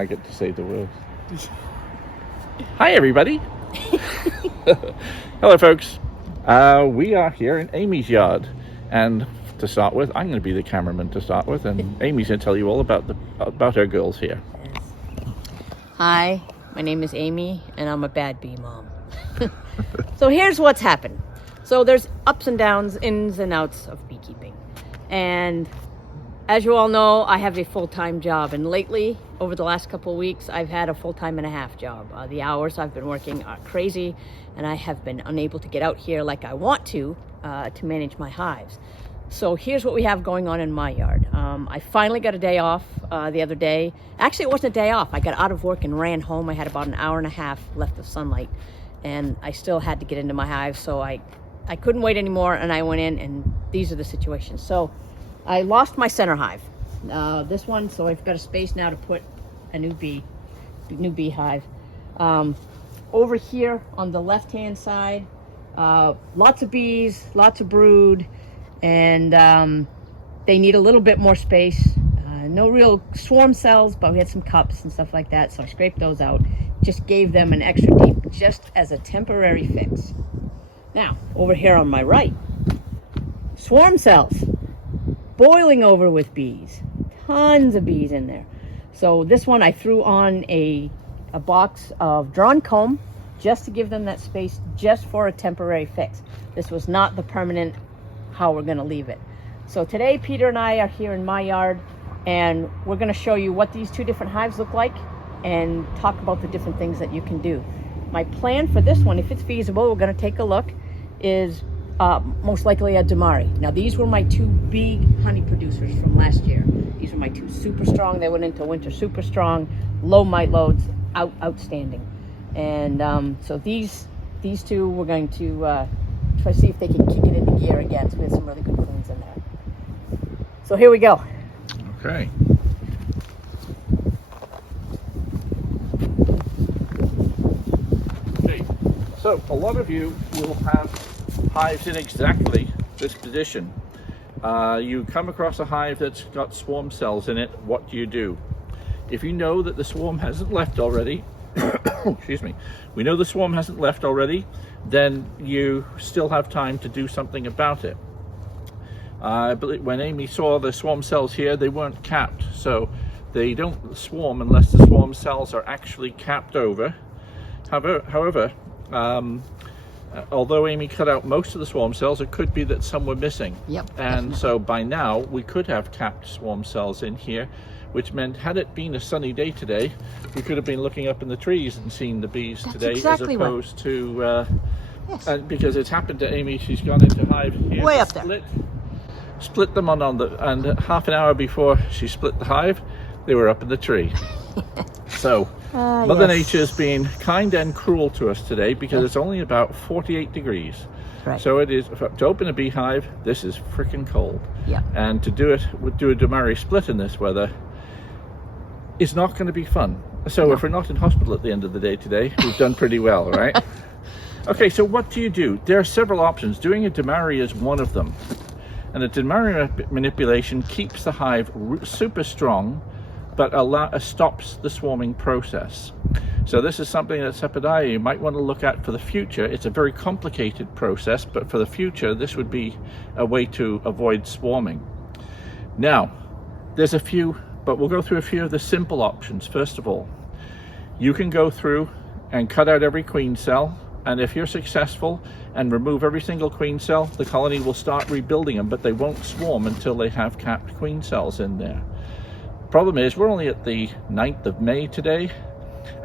I get to say the words. Hi, everybody. Hello, folks. We are here in Amy's yard. And to start with, I'm going to be the cameraman to start with. And Amy's going to tell you all about our girls here. Hi, my name is Amy, and I'm a bad bee mom. So here's what's happened. So there's ups and downs, ins and outs of beekeeping. And as you all know, I have a full-time job. And lately, over the last couple of weeks, I've had a full-time and a half job. The hours I've been working are crazy, and I have been unable to get out here like I want to manage my hives. So here's what we have going on in my yard. I finally got a day off the other day. Actually, it wasn't a day off. I got out of work and ran home. I had about an hour and a half left of sunlight, and I still had to get into my hive, so I couldn't wait anymore, and I went in, and these are the situations. So I lost my center hive, this one, so I've got a space now to put a new beehive. Over here on the left-hand side, lots of bees, lots of brood, and they need a little bit more space. No real swarm cells, but we had some cups and stuff like that, so I scraped those out. Just gave them an extra deep, just as a temporary fix. Now, over here on my right, swarm cells, boiling over with bees, tons of bees in there. So this one I threw on a box of drawn comb, just to give them that space, just for a temporary fix. This was not the permanent how we're gonna leave it. So today, Peter and I are here in my yard, and we're gonna show you what these two different hives look like and talk about the different things that you can do. My plan for this one, if it's feasible, we're gonna take a look, is most likely a Demaree. Now these were my two big honey producers from last year. These were my two super strong. They went into winter super strong, low mite loads, outstanding. And so these two, we're going to try to see if they can kick it into gear again. So we have some really good queens in there. So here we go. Okay. Okay. So a lot of you will have hives in exactly this position. You come across a hive that's got swarm cells in it. What do? If you know that the swarm hasn't left already, excuse me, we know the swarm hasn't left already, then you still have time to do something about it. I believe when Amy saw the swarm cells here, they weren't capped, so they don't swarm unless the swarm cells are actually capped over. However, although Amy cut out most of the swarm cells, it could be that some were missing. Yep. And so by now we could have capped swarm cells in here, which meant had it been a sunny day today, we could have been looking up in the trees and seen the bees today, exactly as opposed to yes. Because it's happened to Amy. She's gone into hive here, way up there, split them and half an hour before she split the hive, they were up in the tree. So Mother Nature's been kind and cruel to us today, because it's only about 48 degrees. Right. So it is, to open a beehive, this is freaking cold. Yeah. And to do a Demaree split in this weather is not going to be fun. So if we're not in hospital at the end of the day today, we've done pretty well, right? Okay, so what do? There are several options. Doing a Demaree is one of them. And a Demaree manipulation keeps the hive super strong, but stops the swarming process. So this is something that Sepidaya you might want to look at for the future. It's a very complicated process, but for the future, this would be a way to avoid swarming. Now, there's a few, but we'll go through a few of the simple options. First of all, you can go through and cut out every queen cell, and if you're successful and remove every single queen cell, the colony will start rebuilding them, but they won't swarm until they have capped queen cells in there. Problem is, we're only at the 9th of May today,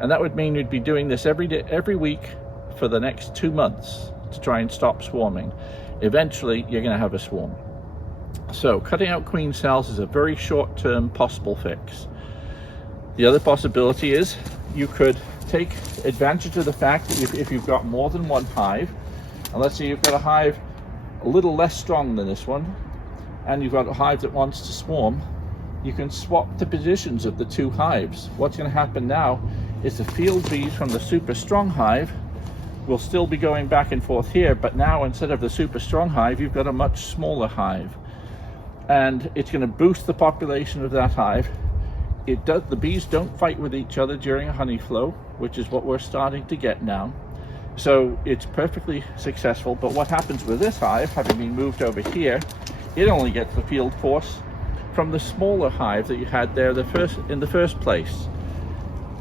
and that would mean we'd be doing this every week for the next 2 months to try and stop swarming. Eventually, you're going to have a swarm. So cutting out queen cells is a very short-term possible fix. The other possibility is you could take advantage of the fact that if you've got more than one hive, and let's say you've got a hive a little less strong than this one, and you've got a hive that wants to swarm, you can swap the positions of the two hives. What's going to happen now is the field bees from the super strong hive will still be going back and forth here, but now instead of the super strong hive, you've got a much smaller hive. And it's going to boost the population of that hive, the bees don't fight with each other during a honey flow, which is what we're starting to get now. So it's perfectly successful. But what happens with this hive, having been moved over here, it only gets the field force from the smaller hive that you had there in the first place.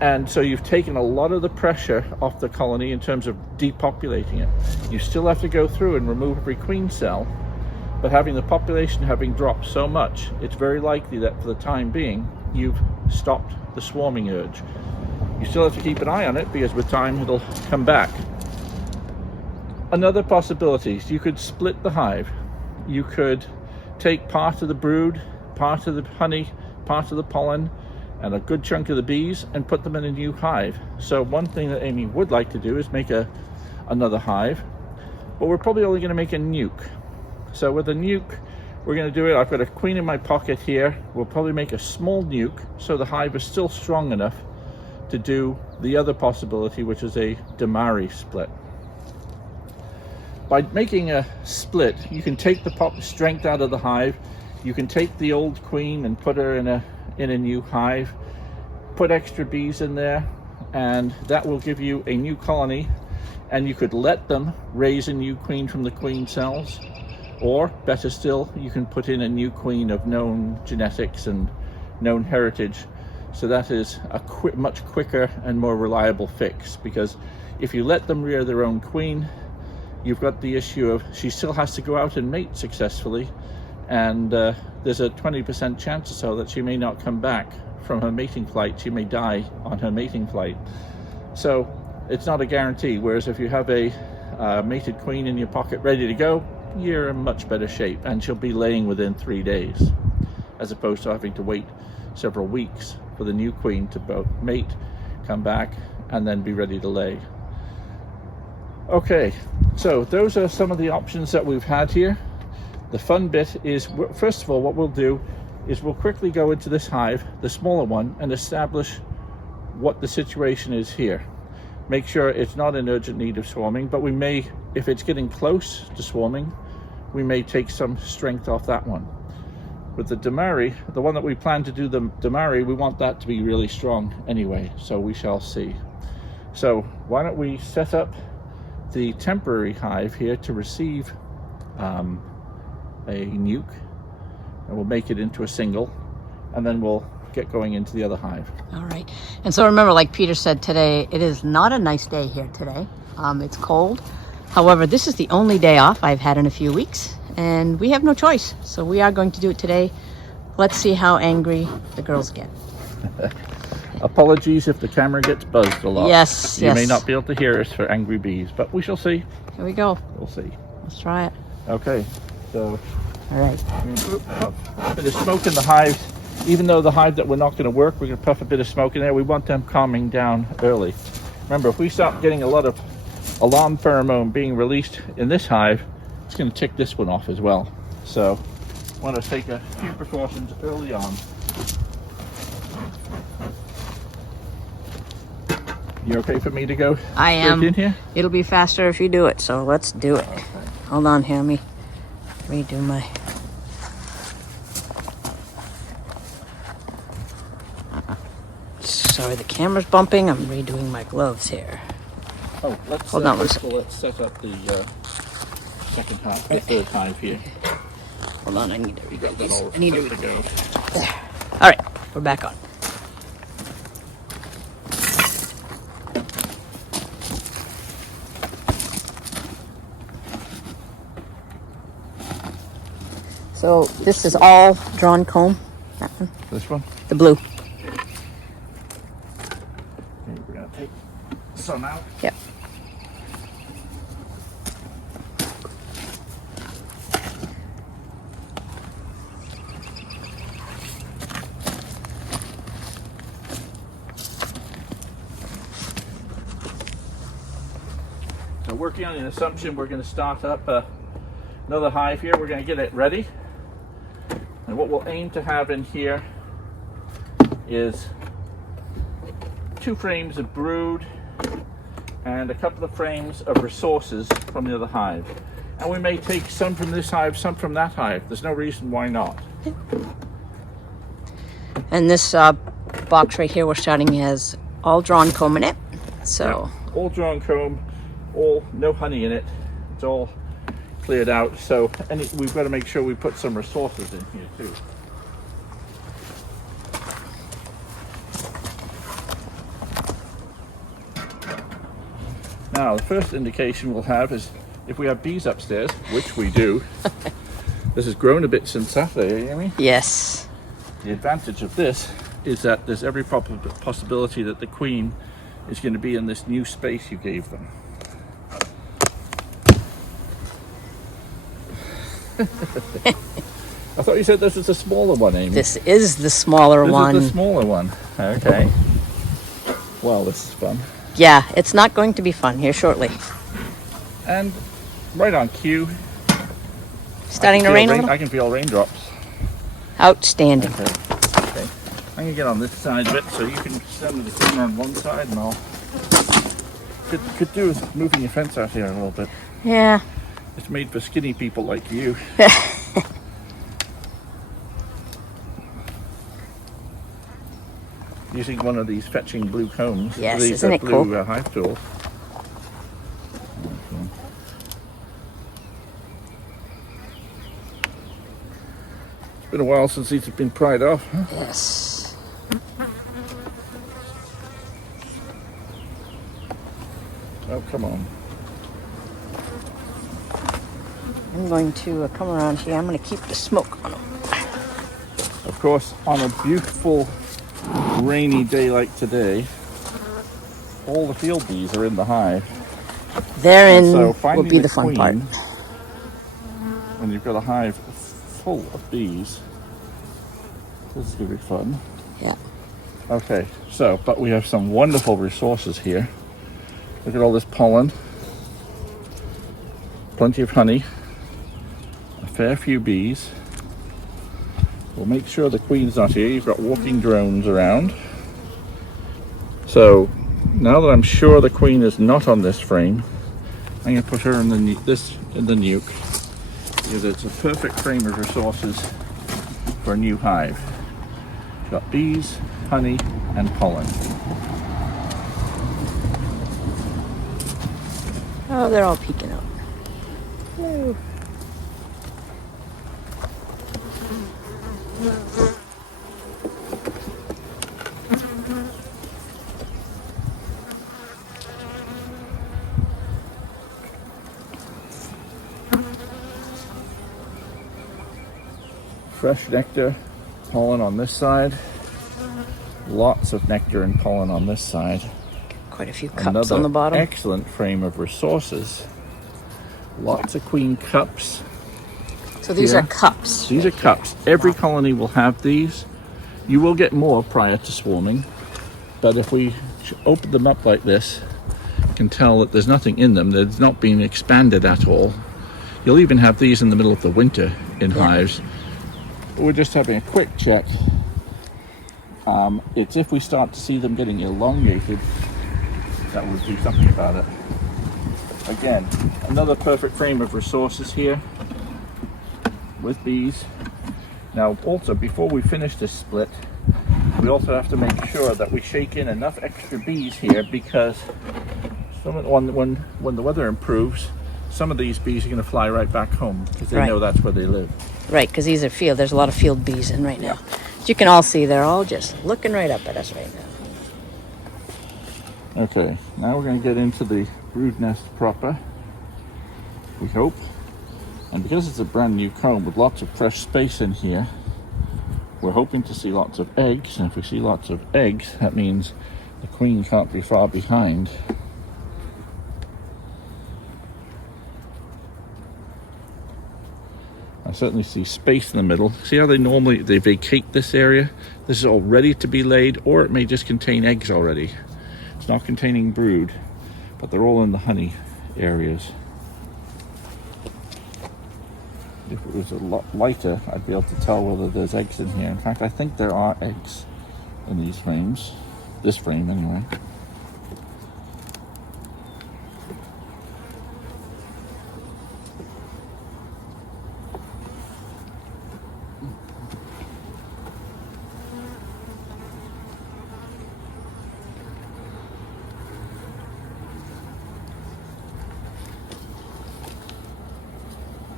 And so you've taken a lot of the pressure off the colony in terms of depopulating it. You still have to go through and remove every queen cell, but having the population having dropped so much, it's very likely that for the time being, you've stopped the swarming urge. You still have to keep an eye on it because with time it'll come back. Another possibility is you could split the hive. You could take part of the brood, part of the honey, part of the pollen, and a good chunk of the bees and put them in a new hive. So one thing that Amy would like to do is make another hive, but we're probably only going to make a nuke. So with a nuke, we're going to do it. I've got a queen in my pocket here. We'll probably make a small nuke so the hive is still strong enough to do the other possibility, which is a Demaree split. By making a split, you can take the strength out of the hive. You can take the old queen and put her in a new hive, put extra bees in there, and that will give you a new colony, and you could let them raise a new queen from the queen cells, or better still, you can put in a new queen of known genetics and known heritage. So that is a much quicker and more reliable fix, because if you let them rear their own queen, you've got the issue of she still has to go out and mate successfully, and there's a 20% chance or so that she may not come back from her mating flight. She may die on her mating flight. So it's not a guarantee, whereas if you have a mated queen in your pocket ready to go, you're in much better shape, and she'll be laying within 3 days, as opposed to having to wait several weeks for the new queen to both mate, come back, and then be ready to lay. Okay, so those are some of the options that we've had here. The fun bit is, first of all, what we'll do is we'll quickly go into this hive, the smaller one, and establish what the situation is here. Make sure it's not in urgent need of swarming, but we may, if it's getting close to swarming, we may take some strength off that one. With the Demaree, the one that we plan to do the Demaree, we want that to be really strong anyway, so we shall see. So why don't we set up the temporary hive here to receive a nuke, and we'll make it into a single, and then we'll get going into the other hive. All right. And so remember, like Peter said today, it is not a nice day here today. It's cold. However, this is the only day off I've had in a few weeks, and we have no choice. So we are going to do it today. Let's see how angry the girls get. Apologies if the camera gets buzzed a lot. Yes, you may not be able to hear us for angry bees, but we shall see. Here we go. We'll see. Let's try it. Okay, so all right. A bit of smoke in the hives. Even though the hive that we're not going to work, we're going to puff a bit of smoke in there. We want them calming down early. Remember, if we start getting a lot of alarm pheromone being released in this hive, it's going to tick this one off as well. So I want to take a few precautions early on. You okay for me to go? I am. In here? It'll be faster if you do it, so let's do it. Okay. Hold on here, let me redo my... Sorry, the camera's bumping. I'm redoing my gloves here. Oh, let's set up the second half, the third hive here. Hold on, I need to redo this. I need to go. There. All right, we're back on. So this is all drawn comb. That one. This one? The blue. Okay, we're going to take some out. Yep. So working on an assumption, we're going to start up another hive here. We're going to get it ready. And what we'll aim to have in here is 2 frames of brood and a couple of frames of resources from the other hive. And we may take some from this hive, some from that hive. There's no reason why not. And this box right here we're starting has all drawn comb in it. So yeah, all drawn comb, all no honey in it. It's all cleared out. So we've got to make sure we put some resources in here too. Now, the first indication we'll have is if we have bees upstairs, which we do. This has grown a bit since Saturday, Amy. yes. The advantage of this is that there's every possibility that the queen is going to be in this new space you gave them. I thought you said this was a smaller one, Amy. This is the smaller one. This is the smaller one. Okay. Well, this is fun. Yeah, it's not going to be fun here shortly. And right on cue. Starting to rain a little? I can feel raindrops. Outstanding. Okay. Okay. I'm going to get on this side of it so you can stand the camera on one side and I'll... Could do with moving your fence out here a little bit. Yeah. It's made for skinny people like you. Using one of these fetching blue combs. Yes, these isn't it blue, cool? Hive tools. Okay. It's been a while since these have been pried off. Huh? Yes. Oh, come on. I'm going to come around here. I'm going to keep the smoke on them. Of course, on a beautiful rainy day like today, all the field bees are in the hive. Therein So will finding be the fun queen, part. when you've got a hive full of bees, this is going to be fun. Yeah. Okay, so, but we have some wonderful resources here. Look at all this pollen. Plenty of honey. A fair few bees. We'll make sure the queen's not here. You've got walking drones around. So now that I'm sure the queen is not on this frame, I'm going to put her in the nuke, because it's a perfect frame of resources for a new hive. You've got bees, honey, and pollen. Oh, they're all peeking out. Hello. Fresh nectar, pollen on this side. Lots of nectar and pollen on this side. Quite a few cups on the bottom. Excellent frame of resources. Lots of queen cups. So these here. are cups. These are cups. Every colony will have these. You will get more prior to swarming, but if we open them up like this, you can tell that there's nothing in them. They're not being expanded at all. You'll even have these in the middle of the winter in hives. We're just having a quick check. It's if we start to see them getting elongated, that would do something about it. Again, another perfect frame of resources here with bees. Now also, before we finish this split, we also have to make sure that we shake in enough extra bees here, because when the weather improves, some of these bees are going to fly right back home because they know that's where they live. Right, because these are field. There's a lot of field bees in right now. As you can all see, they're all just looking right up at us right now. Okay, now we're going to get into the brood nest proper, we hope. And because it's a brand new comb with lots of fresh space in here, we're hoping to see lots of eggs. And if we see lots of eggs, that means the queen can't be far behind. I certainly see space in the middle. See how they vacate this area? This is all ready to be laid, or it may just contain eggs already. It's not containing brood, but they're all in the honey areas. If it was a lot lighter, I'd be able to tell whether there's eggs in here. In fact, I think there are eggs in these frames. This frame, anyway.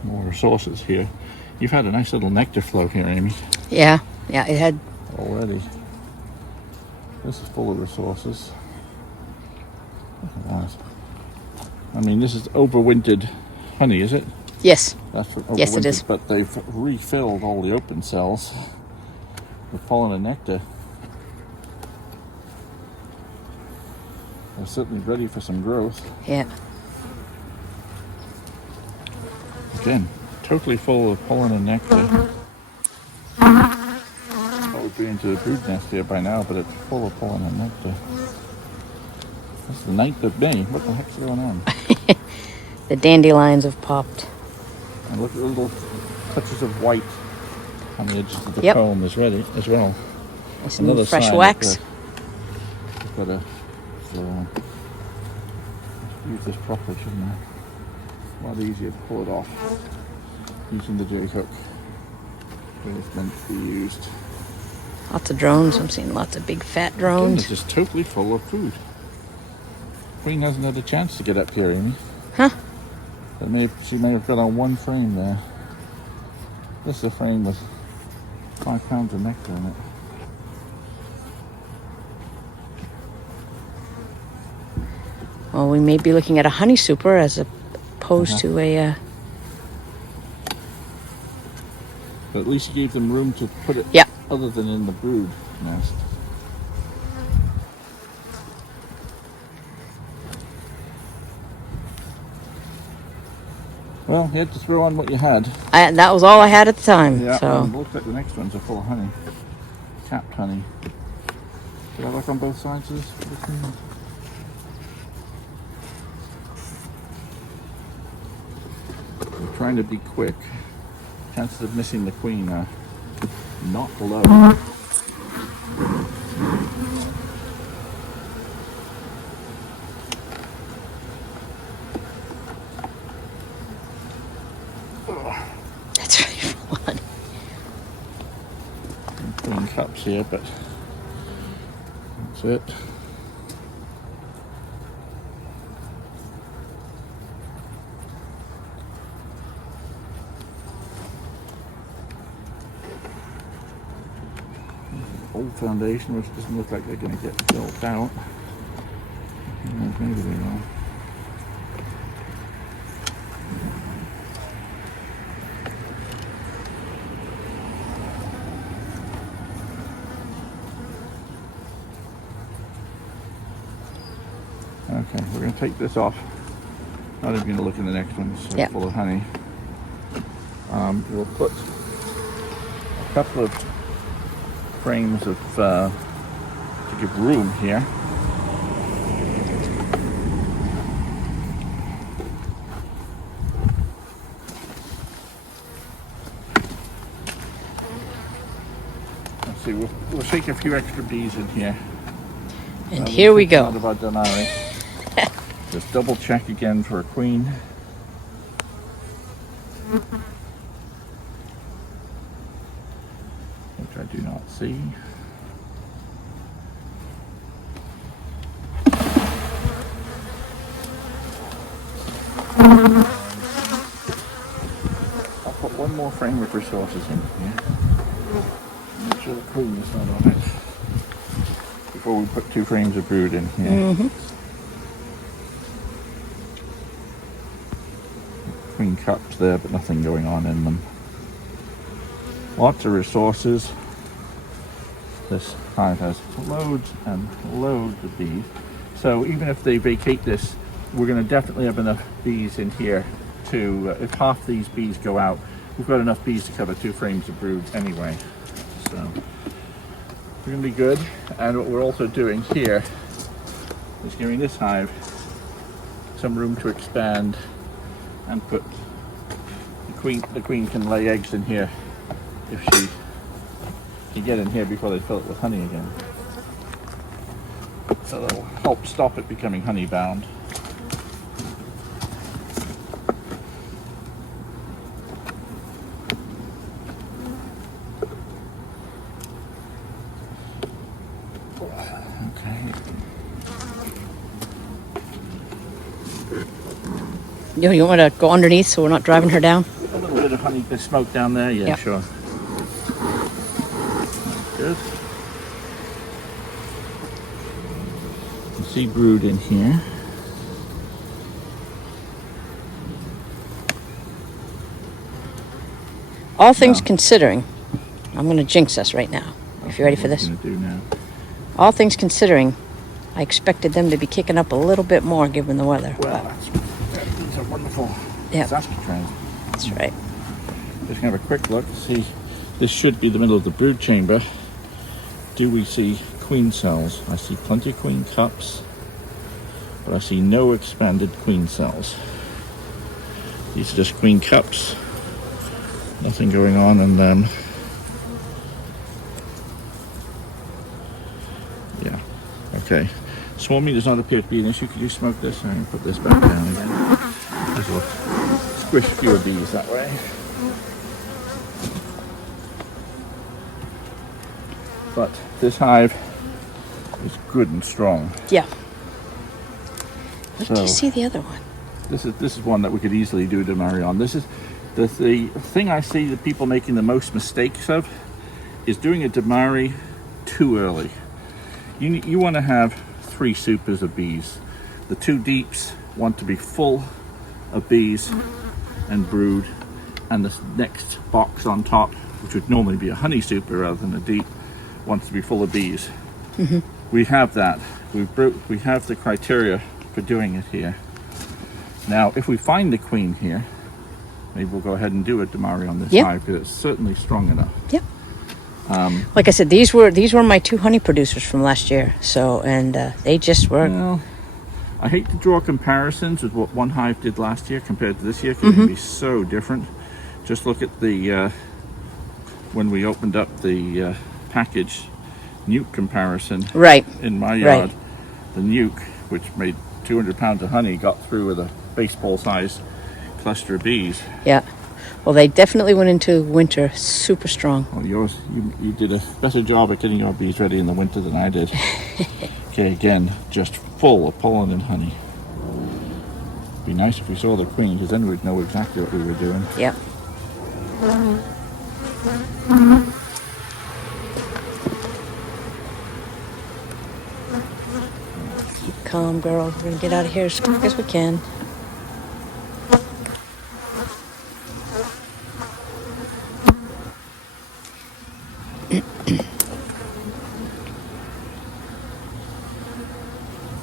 more resources here. You've had a nice little nectar flow here, Amy. Yeah, it had. Already. This is full of resources. Look at that. I mean, this is overwintered honey, is it? Yes. That's what overwintered, Yes, it is. But they've refilled all the open cells with pollen and nectar. They're certainly ready for some growth. Yeah. Again, totally full of pollen and nectar. That would be into the brood nest here by now, but it's full of pollen and nectar. It's the 9th of May. What the heck's going on? The dandelions have popped. And look at the little touches of white on the edges of the Yep. comb is ready as well. There's some Another fresh sign wax. I've got to use this properly, shouldn't I? A lot easier to pull it off using the J-hook where it's meant to be used. Lots of drones. I'm seeing lots of big fat Again, drones. it's just totally full of food. Queen hasn't had a chance to get up here, Amy. Huh? She may have got on one frame there. This is a frame with 5 pounds of nectar in it. Well, we may be looking at a honey super as opposed to a. But at least you gave them room to put it Yep. other than in the brood nest. Well, you had to throw on what you had. That was all I had at the time. Yeah, So and looks like the next ones are full of honey. Capped honey. Did I look on both sides of this? We're trying to be quick. Chances of missing the queen are not low. that's really fun. Queen cups here, but that's it. Old foundation, which doesn't look like they're going to get built out. Maybe they will. Okay, we're going to take this off. Not even going to look in the next one. It's Yep. full of honey. We'll put a couple of frames of to give room here. Let's see. We'll shake a few extra bees in here. And here we go. Out of our Demaree. Just double check again for a queen. Which I do not see. I'll put one more frame of resources in here. Make sure the queen is not on it. Before we put 2 frames of brood in here. Mm-hmm. Queen cups there, but nothing going on in them. Lots of resources. This hive has loads and loads of bees. So even if they vacate this, we're going to definitely have enough bees in here to, if half these bees go out, we've got enough bees to cover 2 frames of brood anyway. So we're going to be good. And what we're also doing here is giving this hive some room to expand and put the queen can lay eggs in here if she can get in here before they fill it with honey again. So that'll help stop it becoming honey bound. Okay. You want to go underneath so we're not driving her down? Well, bit of honey smoke down there? Yeah, Yep. sure. Good. You see brood in here. All things Yeah. considering, I'm going to jinx us right now. If you're ready for What this. are you gonna do now? All things considering, I expected them to be kicking up a little bit more given the weather. Well, but these are wonderful. Yep. Saskatchewan. that's right. Just gonna have a quick look. See, this should be the middle of the brood chamber. Do we see queen cells? I see plenty of queen cups, but I see no expanded queen cells. These are just queen cups. Nothing going on in them. Yeah. Okay. Swarming does not appear to be an issue. Could you smoke this? I'm going to put this back down again. This will squish fewer bees that way. But this hive is good and strong. Yeah. Wait till you So- see the other one. This is one that we could easily do Demaree on. This is the thing I see that people making the most mistakes of is doing a Demaree too early. You want to have 3 supers of bees. The 2 deeps want to be full of bees and brood, and the next box on top, which would normally be a honey super rather than a deep, wants to be full of bees. Mm-hmm. We have that. We have the criteria for doing it here. Now, if we find the queen here, maybe we'll go ahead and do a Demaree on this Yep. hive because it's certainly strong enough. Yep. Like I said, these were my 2 honey producers from last year. So, and they just were. Well, I hate to draw comparisons with what one hive did last year compared to this year because it can be so different. Just look at the when we opened up the package nuke comparison Right. in my yard. The nuke, which made 200 pounds of honey, got through with a baseball-sized cluster of bees. Yeah. Well, they definitely went into winter super strong. Well, you did a better job at getting your bees ready in the winter than I did. Okay, again, just full of pollen and honey. Be nice if we saw the queen, because then we'd know exactly what we were doing. Yep. Keep calm, girl. We're gonna get out of here as quick as we can.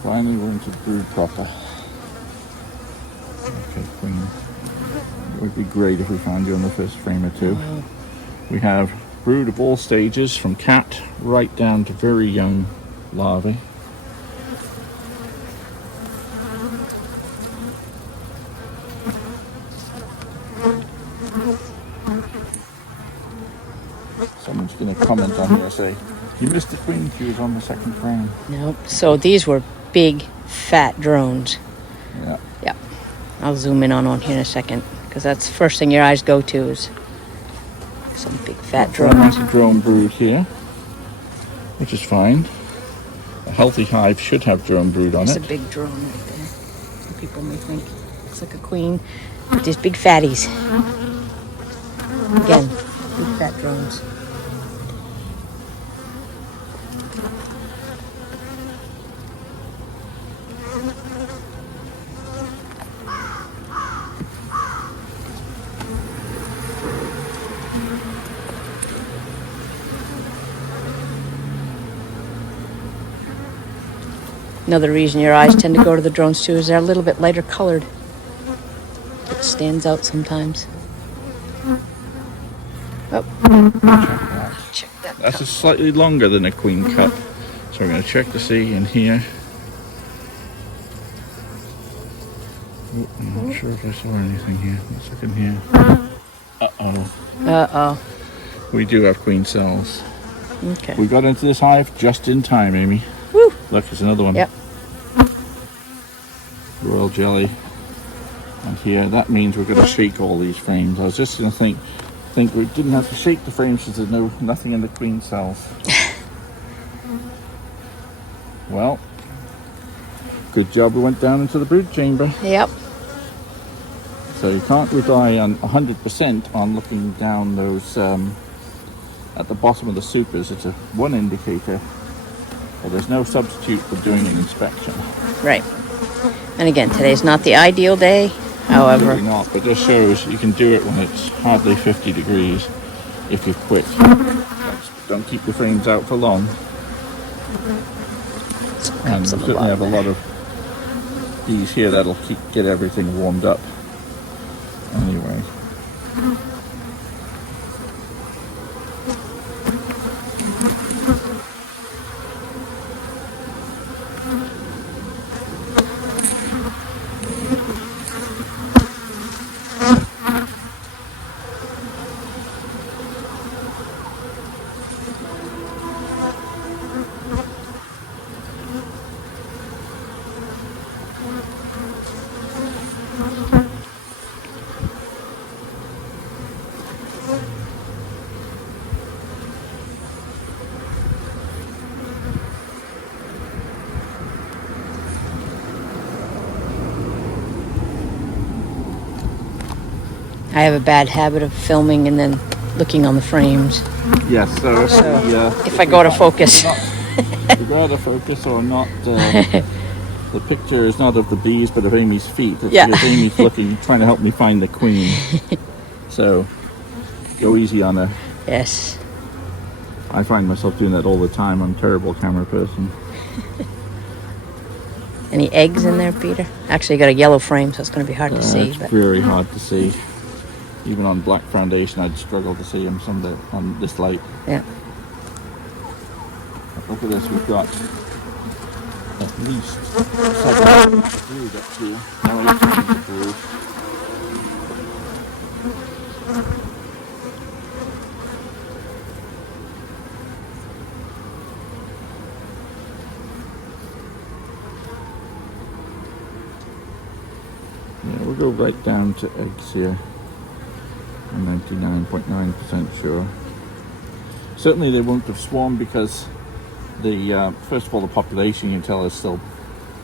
Finally, we're into brood proper. Okay, queen. It would be great if we found you on the first frame or 2. We have brood of all stages, from cat right down to very young larvae. Someone's going to comment on here and say, you missed the queen, she was on the second frame. Nope. So these were big, fat drones. Yeah. Yep. I'll zoom in on one here in a second because that's the first thing your eyes go to is some big fat drones. Nice drone brood here, which is fine. A healthy hive should have drone brood on It's it. a big drone right there. Some people may think it's like a queen. But these big fatties. Again, big fat drones. Another reason your eyes tend to go to the drones too is they're a little bit lighter colored. It stands out sometimes. Oh, check that. That's just slightly longer than a queen cup. So we're going to check to see in here. Oh, I'm not sure if I saw anything here. Let's look in here. Uh-oh. Uh-oh. We do have queen cells. Okay. We got into this hive just in time, Amy. Woo. Look, there's another one. Yep. Royal jelly. And here, that means we're going to shake all these frames. I was just going to think we didn't have to shake the frames because there's nothing in the queen cells. Well, good job we went down into the brood chamber. Yep. So you can't rely on 100% on looking down those at the bottom of the supers. It's one indicator, but there's no substitute for doing an inspection. Right. And again, today's not the ideal day. However, Absolutely not, but this shows you can do it when it's hardly 50 degrees if you're quick. Don't keep the frames out for long. And we certainly have a lot of these here that'll get everything warmed up anyway. I have a bad habit of filming and then looking on the frames. Yes, so if I go to focus. If you go out of focus or not, the picture is not of the bees but of Amy's feet. It's because Amy's trying to help me find the queen. So go easy on her. Yes. I find myself doing that all the time. I'm a terrible camera person. Any eggs in there, Peter? Actually, you got a yellow frame, so it's going to be hard to see. It's very hard to see. Even on black foundation, I'd struggle to see them on this light. Yeah. Look at this, we've got at least 7 brood up here. No, 8 brood. Yeah, we'll go right down to eggs here. I'm 99.9% sure. Certainly they won't have swarmed because first of all, the population, you can tell, is still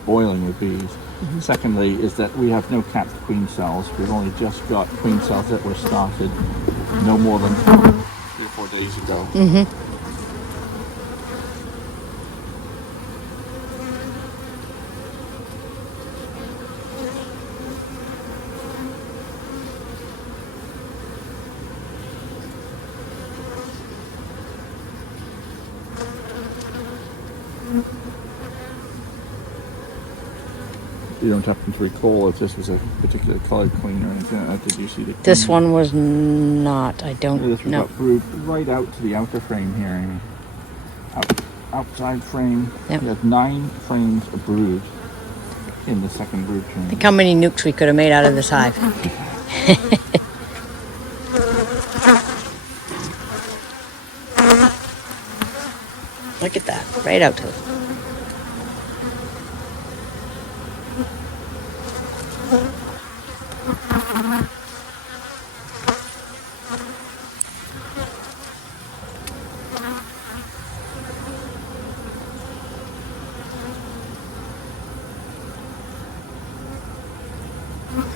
boiling with bees. Mm-hmm. Secondly, is that we have no capped queen cells. We've only just got queen cells that were started no more than 3 or 4 days ago. Mm-hmm. You don't happen to recall if this was a particular colored queen or anything like that? Did you see the queen? This one was not. I don't know. We've got brood right out to the outer frame here, Amy. Outside frame. Yep. We have 9 frames of brood in the second brood frame. Think how many nukes we could have made out of this hive. Look at that. Right out to it.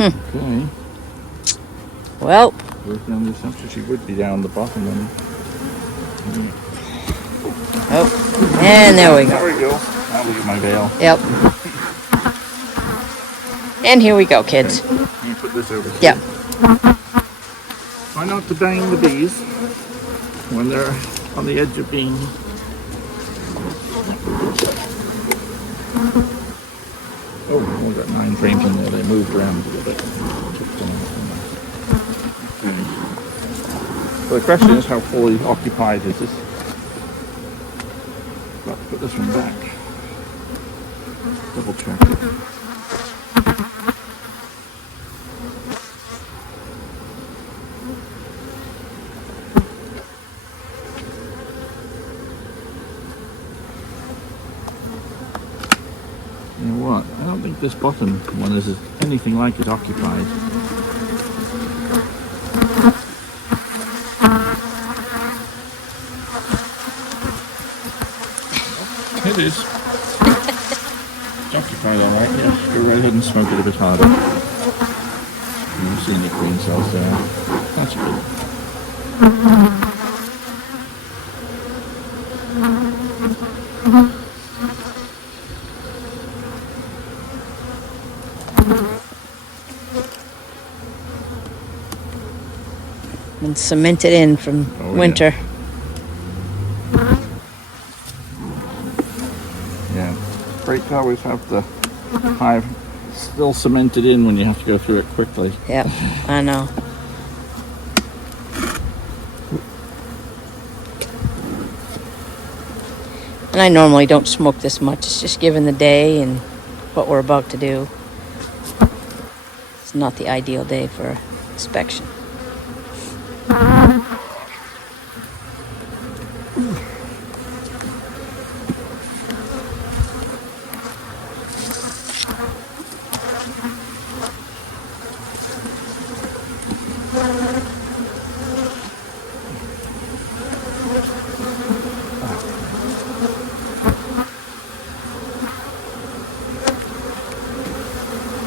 Okay. Well. Working on the assumption she would be down the bottom then. Oh. And there we go. There we go. Now look at my veil. Yep. And here we go, kids. Okay. Let me put this over here. Yep. Try not to bang the bees when they're on the edge of being. Oh, we've got 9 frames in there. They moved around a little bit. Okay. So the question is, how fully occupied is this? Got to put this one back. Double check it. You know what? I don't think this bottom one is anything like as occupied. It is. It's occupied all right, yeah. Go right ahead and smoke it a bit harder. You don't see any queen cells there. That's good. And cemented in from winter. Yeah, it's great to always have the hive still cemented in when you have to go through it quickly. Yep, I know. And I normally don't smoke this much. It's just given the day and what we're about to do. It's not the ideal day for inspection.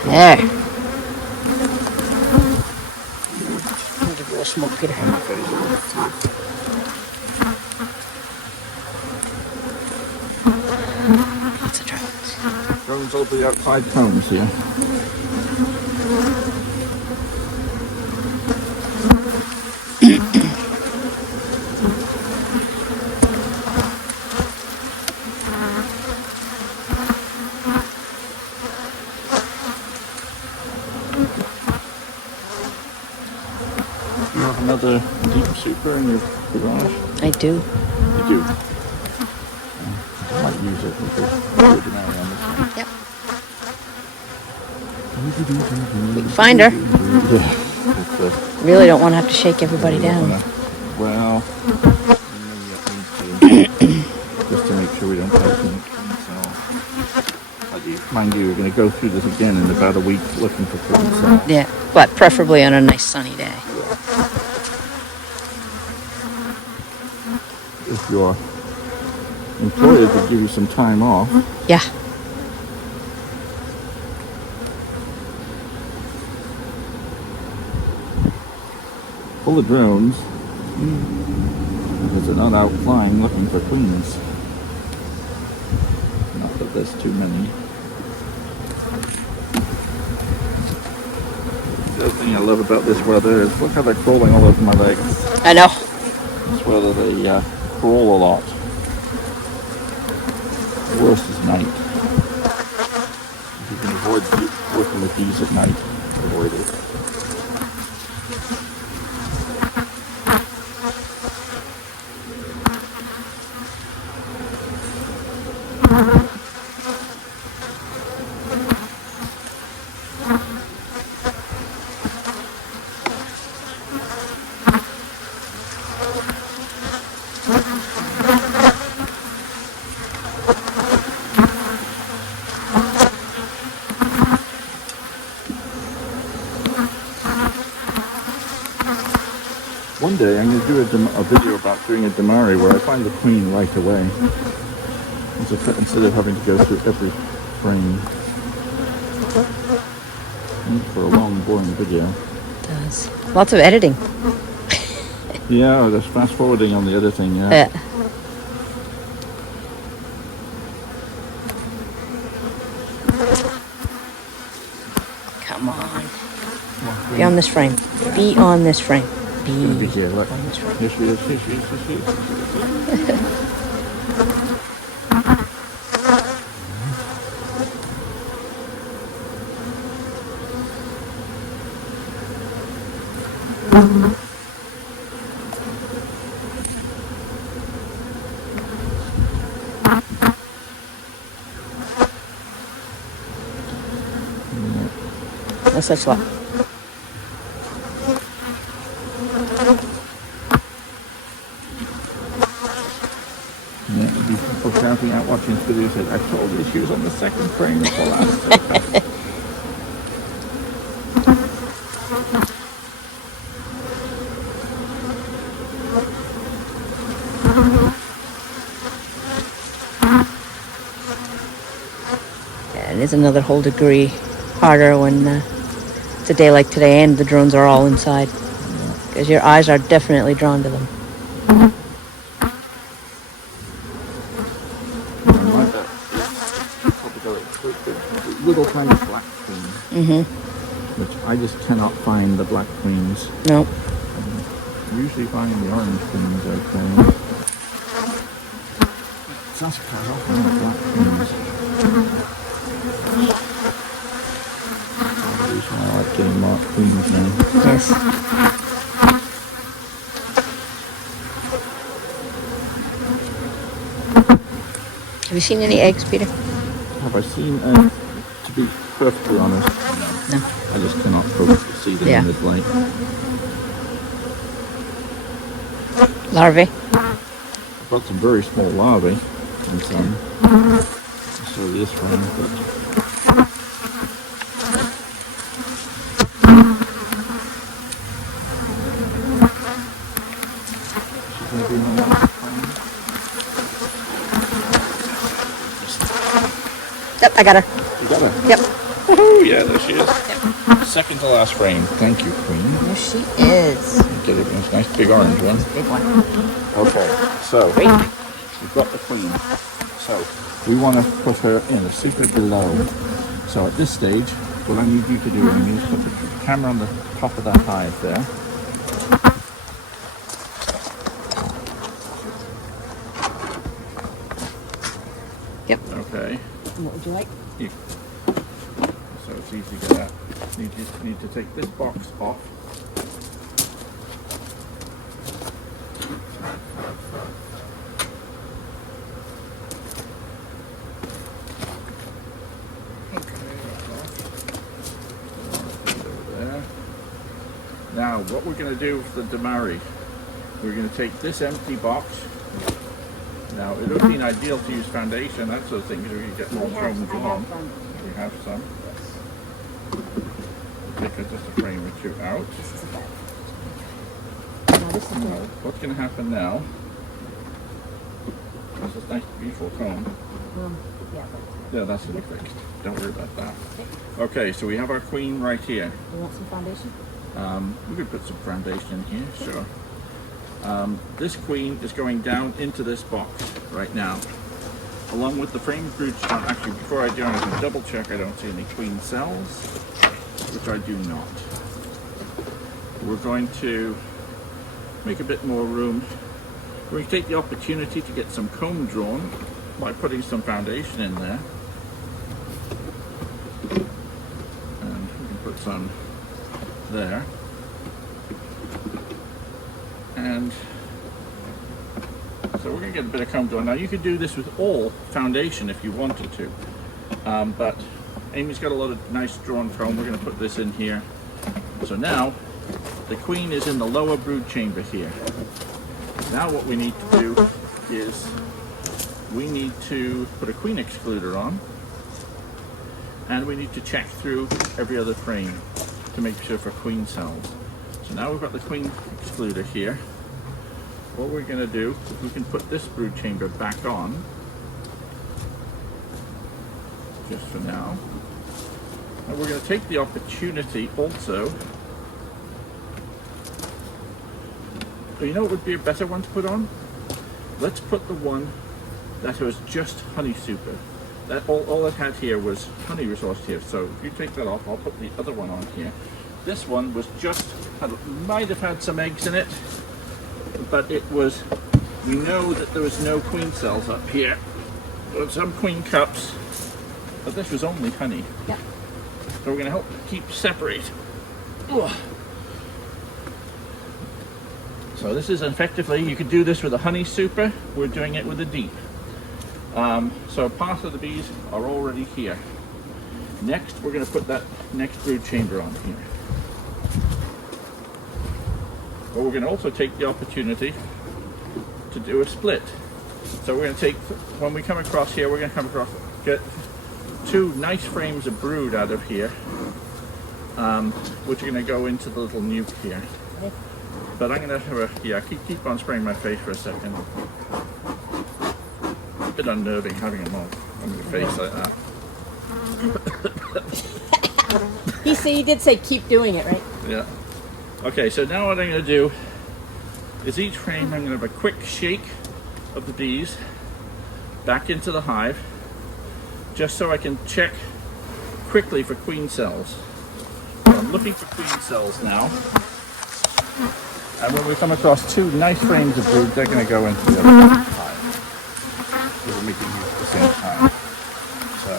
There. Give it a little smoke, Peter. Lots of drones. Drones will be outside cones here. You have another deep super in your garage? I do. You do? I might use it because we're Demaree on this one. Yep. We can find her. Yeah. Really don't want to have to shake everybody down. Well, maybe I need to, just to make sure we don't have too much queen cell. Mind you, we're going to go through this again in about a week looking for queen cell. Yeah, but preferably on a nice sunny day. If your employer could give you some time off. Yeah. Full of drones. Because they're not out flying looking for queens. Not that there's too many. The other thing I love about this weather is look how they're crawling all over my legs. I know. This weather they crawl a lot. The worst is night. If you can avoid working with these at night, avoid it. One day I'm going to do a video about doing a Demaree where I find the queen right away. Instead of having to go through every frame. For a long, boring video. It does. Lots of editing. Yeah, there's fast forwarding on the editing, yeah. Come on. Be on this frame. Be on this frame. Be here, look. On this frame. Here she is, here she is, here she is. No such luck. Yeah, people shouting out watching this video said, I told you she was on the second frame of the last. Yeah, it is another whole degree harder when It's a day like today, and the drones are all inside. Because your eyes are definitely drawn to them. Little tiny black queens, which I just cannot find the black queens. No. Usually find the orange queens, okay. That's quite often the black queens. These one I like getting marked queens now. Yes. Have you seen any eggs, Peter? Have I seen, to be perfectly honest, No. I just cannot focus to see them in this light. Larvae? I've got some very small larvae and some. So this one, but she's going to be in the last frame. Yep, I got her. You got her? Yep. Oh yeah, there she is. Yep. Second to last frame. Thank you, Queen. Yes, she is. Get it. It's a nice big orange one. Big one. Okay, so Great. we've got the Queen. So we want to put her in a super below. So at this stage, what I need you to do, I need to put the camera on the top of that hive there. Yep. Okay. What would you like? You. So it's easy to get that. Need to take this box off. There. Now, what we're going to do with the Demaree, we're going to take this empty box. Now, it would have been ideal to use foundation, that sort of thing, because we could get more combs on. We have some. Take just a frame or two out. Now, what's going to happen now? This is a nice, beautiful comb. Yeah, that's going to be fixed. Don't worry about that. Okay, so we have our Queen right here. You want some foundation? We could put some foundation in here, sure. This Queen is going down into this box right now, along with the frame brood. Actually, before I do, I'm going to double check I don't see any queen cells, which I do not. We're going to make a bit more room. We're going to take the opportunity to get some comb drawn by putting some foundation in there. And we can put some there. And so we're going to get a bit of comb drawn. Now you could do this with all foundation if you wanted to, but Amy's got a lot of nice drawn comb. We're going to put this in here. So now the Queen is in the lower brood chamber here. Now what we need to do is we need to put a Queen excluder on, and we need to check through every other frame to make sure for queen cells. So now we've got the Queen excluder here. What we're going to do is we can put this brood chamber back on, just for now. And we're going to take the opportunity also. You know what would be a better one to put on? Let's put the one that was just honey super. That all it had here was honey resource here. So if you take that off, I'll put the other one on here. This one was just, might have had some eggs in it, but it was, we know that there was no queen cells up here. There were some queen cups, but this was only honey. Yeah. So we're going to help keep separate. Ugh. So this is effectively, you could do this with a honey super. We're doing it with a deep. So part of the bees are already here. Next, we're going to put that next brood chamber on here. But we're going to also take the opportunity to do a split. So we're going to take, when we come across here, we're going to come across, get two nice frames of brood out of here, which are going to go into the little nuke here. But I'm going to have a, yeah, keep on spraying my face for a second. A bit unnerving having them all on your face like that. He did say keep doing it, right? Yeah. Okay, so now what I'm going to do is each frame I'm going to have a quick shake of the bees back into the hive, just so I can check quickly for queen cells. So I'm looking for queen cells now, and when we come across two nice frames of brood, they're going to go into the other hive. So we're making these at the same time. So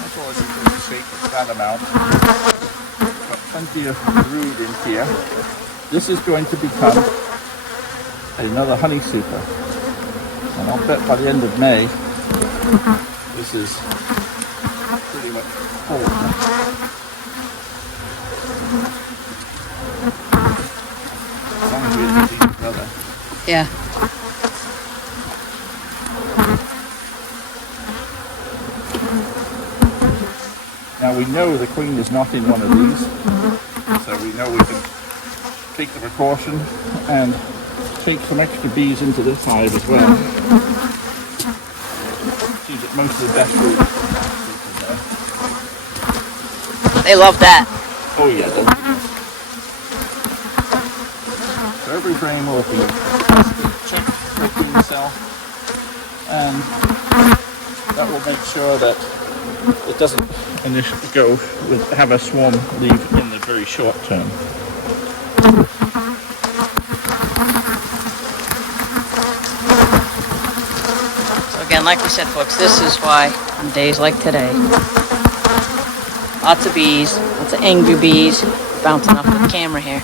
that's all I do is shake that amount. Got plenty of brood in here. This is going to become another honey super, and I'll bet by the end of May this is pretty much full. As long as we have to see each other. Yeah. Now we know the queen is not in one of these, so we know we can take the precaution and take some extra bees into this hive as well. Seems that most of the best food is there. They love that. Oh yeah, don't forget. So every frame will be checked for a queen cell, and that will make sure that it doesn't have a swarm leave in the very short term. So again, like we said, folks, this is why on days like today, lots of bees, lots of angry bees bouncing off the camera here.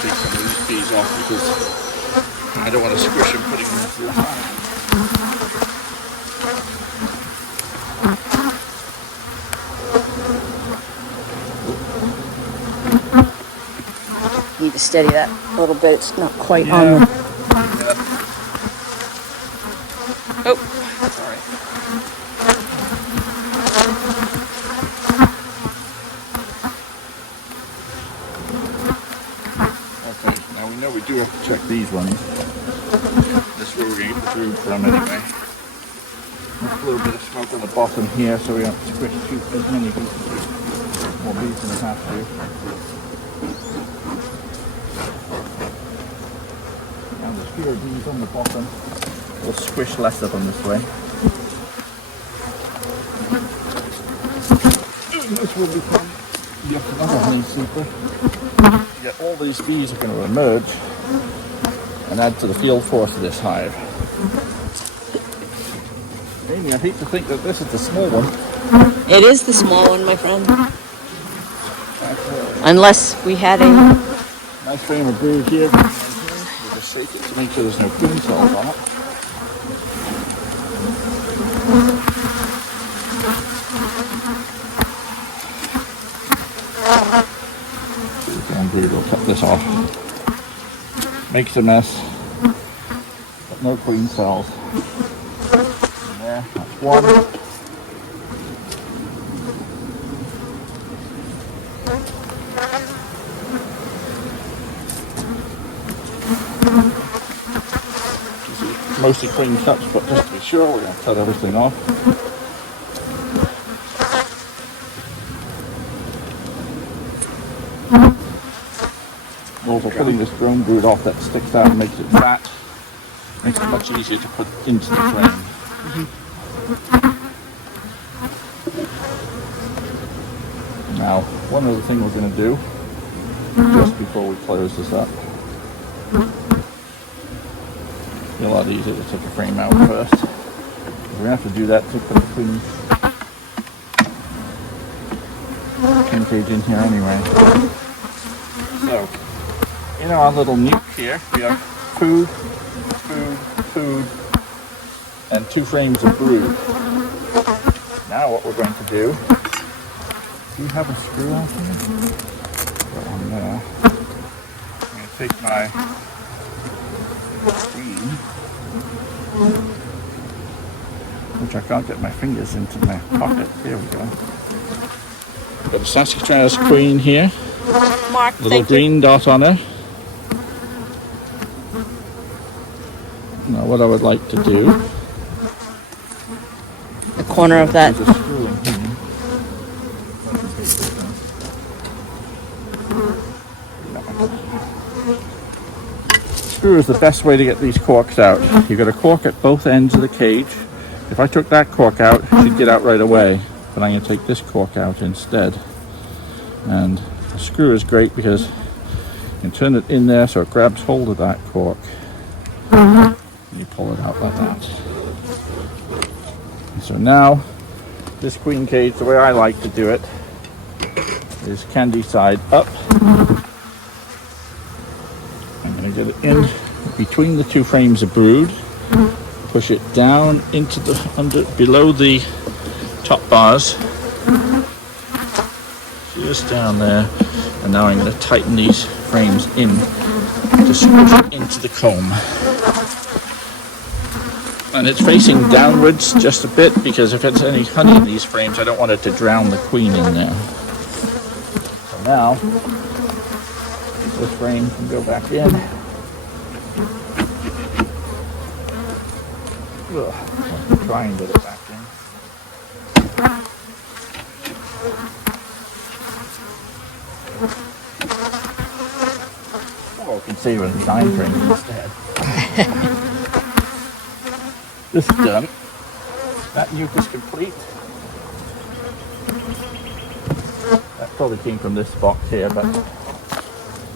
Take some of these bees off because I don't want to squish them putting them into the hive. Need to steady that a little bit. It's not quite on Yeah. the... Oh, That's all right. Okay, now we know we do have to check these ones. This is where we're going to get the brood from anyway. There's a little bit of smoke on the bottom here, so we don't squish as many bees, more bees than we have to. Now there's fewer bees on the bottom. We'll squish less of them this way. This will become yet another honey super. Yet all these bees are going to emerge and add to the field force of this hive. Amy, I hate to think that this is the small one. it is the small one, my friend. Unless we had a... Nice frame of brood here. We'll just shake it to make sure there's no queen cells on it. Brood, we'll cut this off. Makes a mess, but no queen cells. And there, that's one. Mostly queen cuts, but just to be sure, we're going to cut everything off. Also putting this drone brood off that sticks out and makes it fat, makes it much easier to put into the frame. Now, one other thing we're going to do, just before we close this up, be a lot easier to take a frame out first. We're going to have to do that to put the queen cage in here anyway. So, in our little nuke here, we have food, and 2 frames of brood. Now what we're going to do, you have a screw out here? Put one there. I'm going to take my queen, which I can't get my fingers into my pocket. Here we go. Got a Saskatchewan queen here. Mark, Little green dot on her. Now what I would like to do corner of that. There's a screw in here. Screw is the best way to get these corks out. You've got a cork at both ends of the cage. If I took that cork out, she'd get out right away. But I'm going to take this cork out instead. And the screw is great because you can turn it in there so it grabs hold of that cork. And you pull it out like that. And so now, this queen cage, the way I like to do it, is candy side up. I'm going to get it in between the two frames of brood, push it down into the below the top bars, just down there, and now I'm going to tighten these frames in to squish it into the comb. And it's facing downwards just a bit because if it's any honey in these frames, I don't want it to drown the queen in there. So now, this frame can go back in. Ugh, try and get it back in. Oh, we can save it in 9 frames instead. This is done. That nuke is complete. That probably came from this box here, but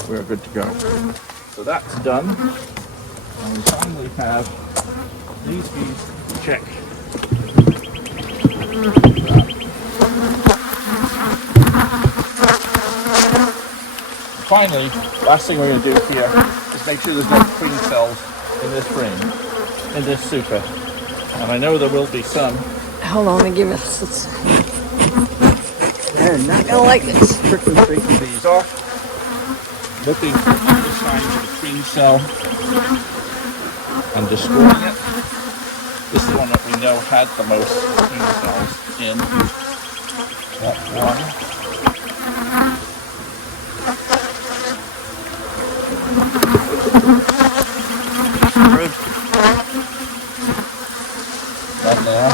we're good to go. So that's done. And we finally have these bees to check. Finally, last thing we're going to do here is make sure there's no queen cells in this frame, in this super. And I know there will be some. Hold on, let me give us. They're not gonna like this. Quickly taking these off, looking for the signs of a queen cell, and destroying it. This is the one that we know had the most queen cells in. That's one. Right there.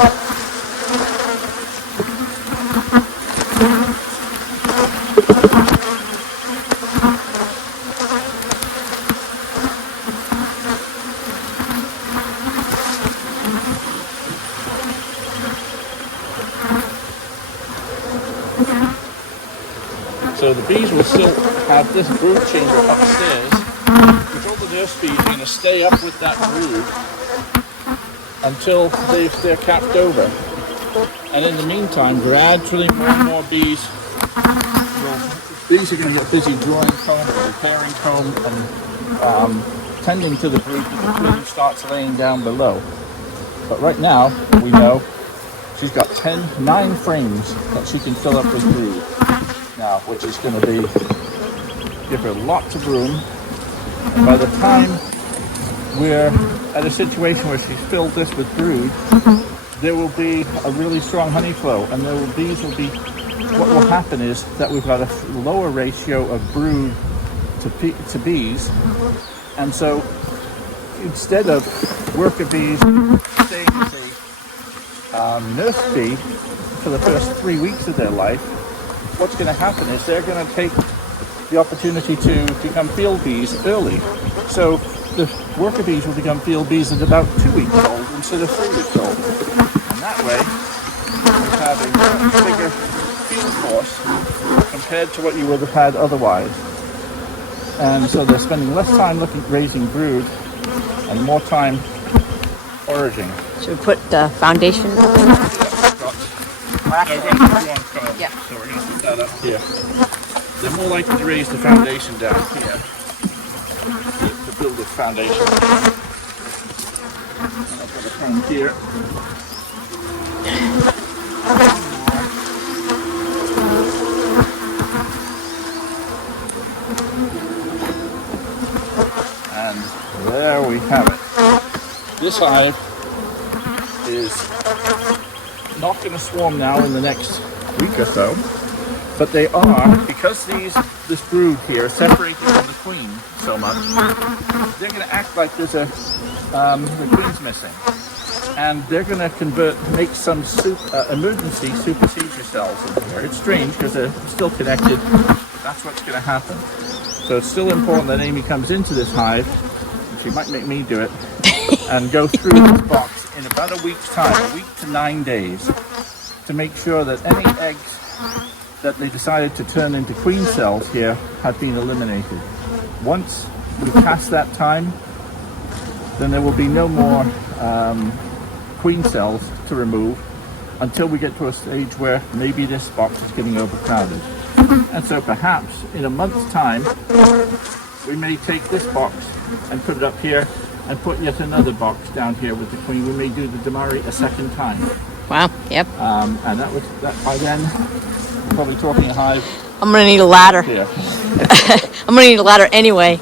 So the bees will still have this brood chamber upstairs, which all the nurse bees are going to stay up with that brood until they're capped over. And in the meantime, gradually more and more bees are going to get busy drawing comb, or repairing comb, and tending to the brood as the queen starts laying down below. But right now, we know she's got 9 frames that she can fill up with brood now, which is going to give her lots of room. And by the time we're at a situation where she's filled this with brood, there will be a really strong honey flow, and what will happen is that we've got a lower ratio of brood to bees, and so instead of worker bees staying as a nurse bee for the first 3 weeks of their life, what's going to happen is they're going to take the opportunity to become field bees early. So the worker bees will become field bees at about 2 weeks old instead of 3 weeks old. And that way, you have a much bigger field force compared to what you would have had otherwise. And so they're spending less time raising brood and more time foraging. Should we put foundation? Yeah. So we're going to put that up here. They're more likely to raise the foundation down here to build this foundation. And I've got a comb here. And there we have it. This hive is not going to swarm now in the next week or so, but they are, because this brood here is separated from the queen so much, they're going to act like the queen's missing. and they're going to make some emergency supersedure cells in here. It's strange because they're still connected. That's what's going to happen. So it's still important that Amy comes into this hive. She might make me do it, and go through this box in about a week's time, a week to 9 days, to make sure that any eggs that they decided to turn into queen cells here have been eliminated. Once we pass that time, then there will be no more queen cells to remove until we get to a stage where maybe this box is getting overcrowded. And so perhaps in a month's time, we may take this box and put it up here and put yet another box down here with the queen. We may do the Demaree a second time. Wow, yep. And that by then, we're probably talking a hive. I'm gonna need a ladder. Here. I'm gonna need a ladder anyway.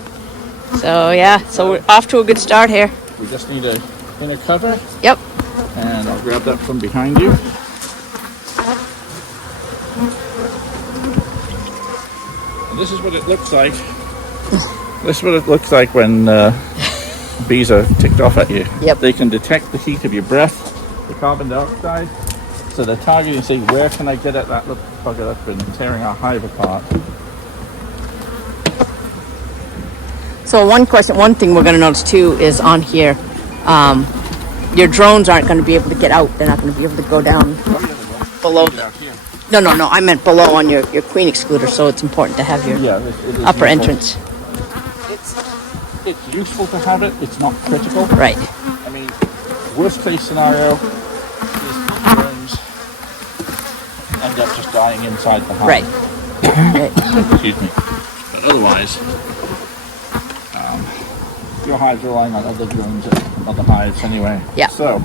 So yeah, so we're off to a good start here. We just need a inner cover. Yep. And I'll grab that from behind you. And this is what it looks like. This is what it looks like when bees are ticked off at you. Yep. They can detect the heat of your breath, the carbon dioxide. So they're targeting and saying, where can I get at that little bugger that's been tearing our hive apart? So one thing we're gonna notice too is on here, your drones aren't gonna be able to get out. They're not gonna be able to go down below. No, I meant below on your queen excluder. So it's important to have your upper entrance. It's useful to have it. It's not critical. Right. I mean, worst case scenario is the drones end up just dying inside the hive. Right. Excuse me. But otherwise, your hive's relying on other drones and other hives anyway. Yeah. So,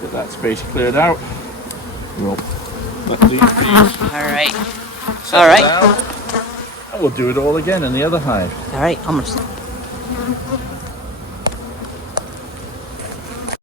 get that space cleared out. We'll let these bees All right. down, and we'll do it all again in the other hive. All right. Almost.